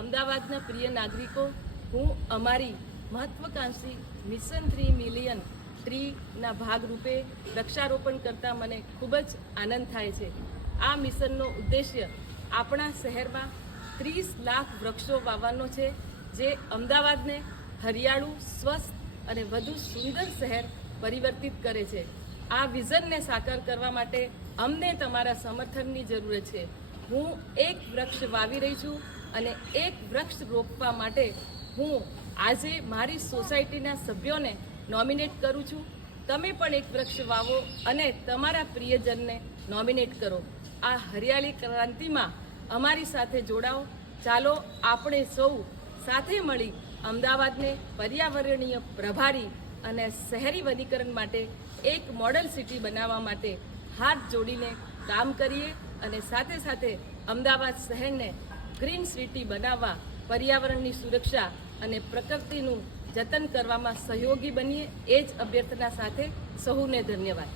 અમદાવાદના પ્રિય નાગરિકો, હું અમારી મહત્વકાંક્ષી મિશન 3 મિલિયન ટ્રીના ભાગરૂપે વૃક્ષારોપણ કરતાં મને ખૂબ જ આનંદ થાય છે. આ મિશનનો ઉદ્દેશ્ય આપણા શહેરમાં 30 લાખ વૃક્ષો વાવવાનો છે, જે અમદાવાદને હરિયાળું, સ્વસ્થ અને વધુ સુંદર શહેર પરિવર્તિત કરે છે. આ વિઝનને સાકાર કરવા માટે અમને તમારા સમર્થનની જરૂર છે. હું એક વૃક્ષ વાવી રહી છું અને એક વૃક્ષ રોપવા માટે હું આજે મારી સોસાયટીના સભ્યોને નોમિનેટ કરું છું. તમે પણ એક વૃક્ષ વાવો અને તમારા પ્રિયજનને નોમિનેટ કરો. આ હરિયાળી ક્રાંતિમાં અમારી સાથે જોડાઓ. ચાલો આપણે સૌ સાથે મળી અમદાવાદને પર્યાવરણીય પ્રભારી અને શહેરી વનીકરણ માટે એક મોડલ સિટી બનાવવા માટે હાથ જોડીને કામ કરીએ અને સાથે સાથે અમદાવાદ શહેરને ગ્રીન સિટી બનાવવા, પર્યાવરણની સુરક્ષા અને પ્રકૃતિનું જતન કરવામાં સહયોગી બનીએ. એ જ અભ્યર્થના સાથે સહુને ધન્યવાદ.